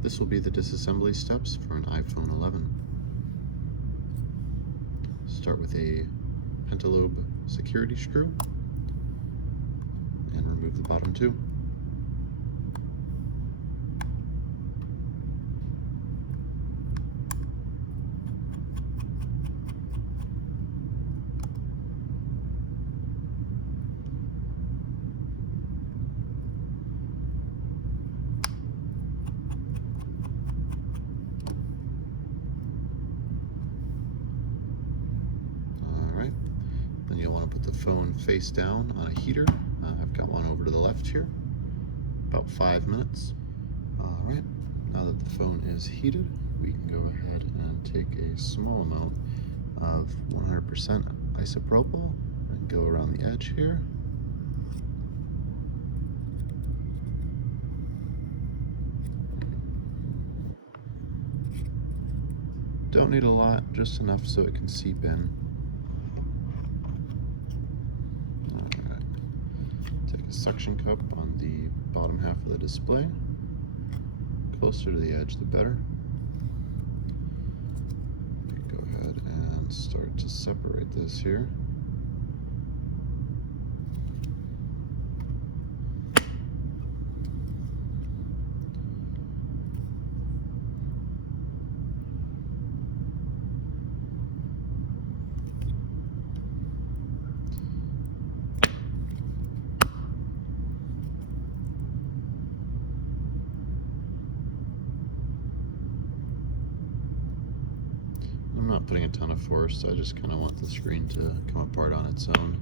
This will be the disassembly steps for an iPhone 11. Start with a pentalobe security screw and remove the bottom two. Then you'll want to put the phone face down on a heater. I've got one over to the left here, about 5 minutes. Alright, now that the phone is heated, we can go ahead and take a small amount of 100% isopropyl and go around the edge here. Don't need a lot, just enough so it can seep in. Suction cup on the bottom half of the display. Closer to the edge, the better. Go ahead and start to separate this here. I'm not putting a ton of force, I just kind of want the screen to come apart on its own.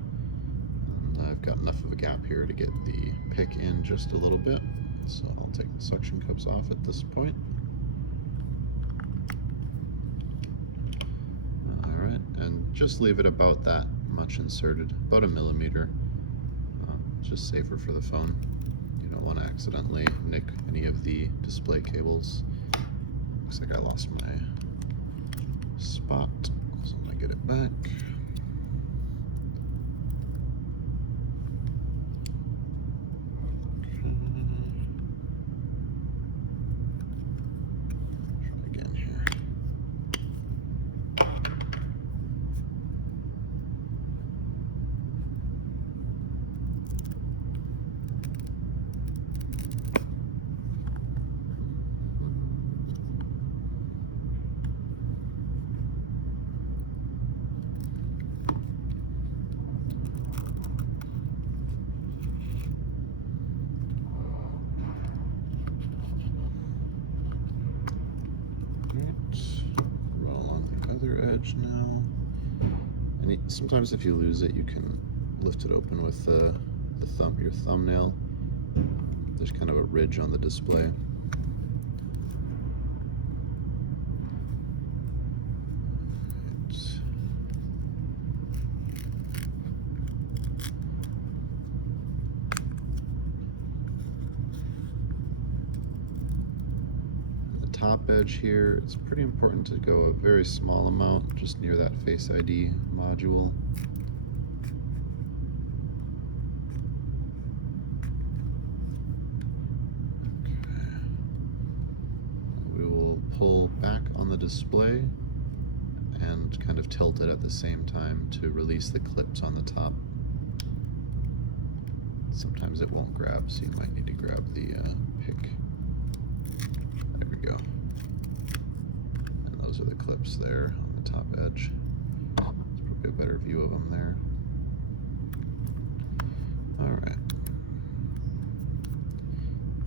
And I've got enough of a gap here to get the pick in just a little bit, so I'll take the suction cups off at this point. Alright, and just leave it about that much inserted, about 1 millimeter. Just safer for the phone. You don't want to accidentally nick any of the display cables. Looks like I lost my spot, so I'm gonna get it back. Try again here. Roll along the other edge now. And sometimes if you lose it, you can lift it open with your thumbnail. There's kind of a ridge on the display. Top edge here, it's pretty important to go a very small amount just near that Face ID module. Okay. We will pull back on the display and kind of tilt it at the same time to release the clips on the top. Sometimes it won't grab, so you might need to grab the pick. There we go. And those are the clips there on the top edge. There's probably a better view of them there. Alright.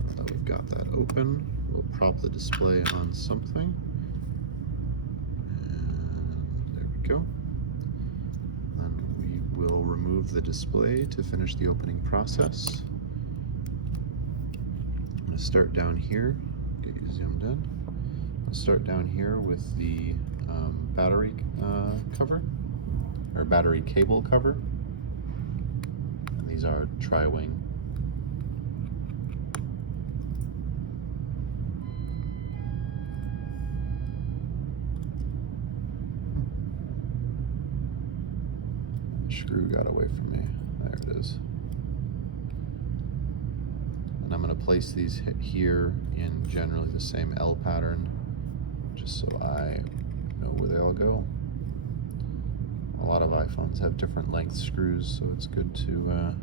Now that we've got that open, we'll prop the display on something. And there we go. Then we will remove the display to finish the opening process. I'm going to start down here. Get you zoomed in. I'll start down here with the battery cover, or battery cable cover. And these are tri-wing. Screw got away from me. There it is. And I'm going to place these here in generally the same L pattern, just so I know where they all go. A lot of iPhones have different length screws, so it's good to kind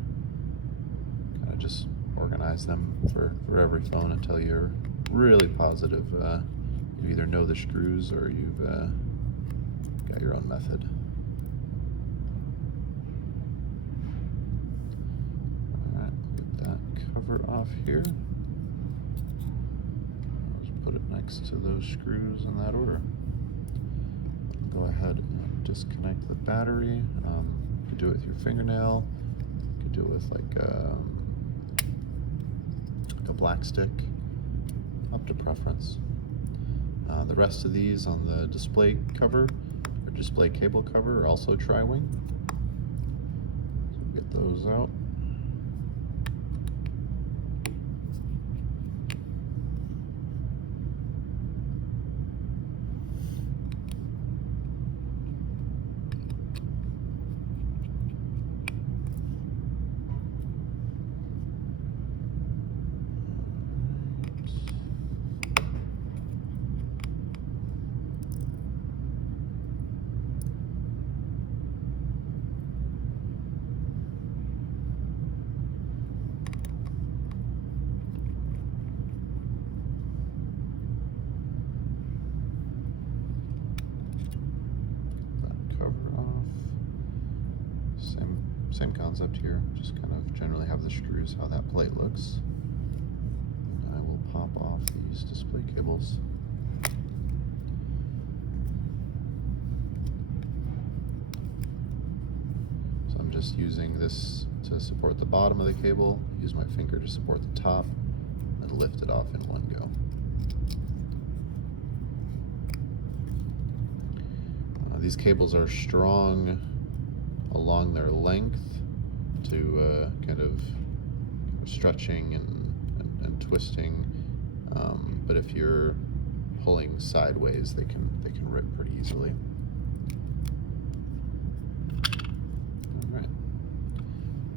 of just organize them for every phone until you're really positive you either know the screws or you've got your own method. Alright, get that cover off here. I'll just put it next to those screws in that order. Go ahead and disconnect the battery. You could do it with your fingernail. You could do it with like a black stick, up to preference. The rest of these on the display cover or display cable cover are also tri-wing. So get those out. Same concept here, just kind of generally have the screws how that plate looks. And I will pop off these display cables. So I'm just using this to support the bottom of the cable, use my finger to support the top, and lift it off in one go. These cables are strong along their length to kind of stretching and twisting, but if you're pulling sideways, they can rip pretty easily. All right,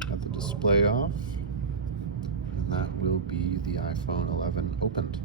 got the display off, and that will be the iPhone 11 opened.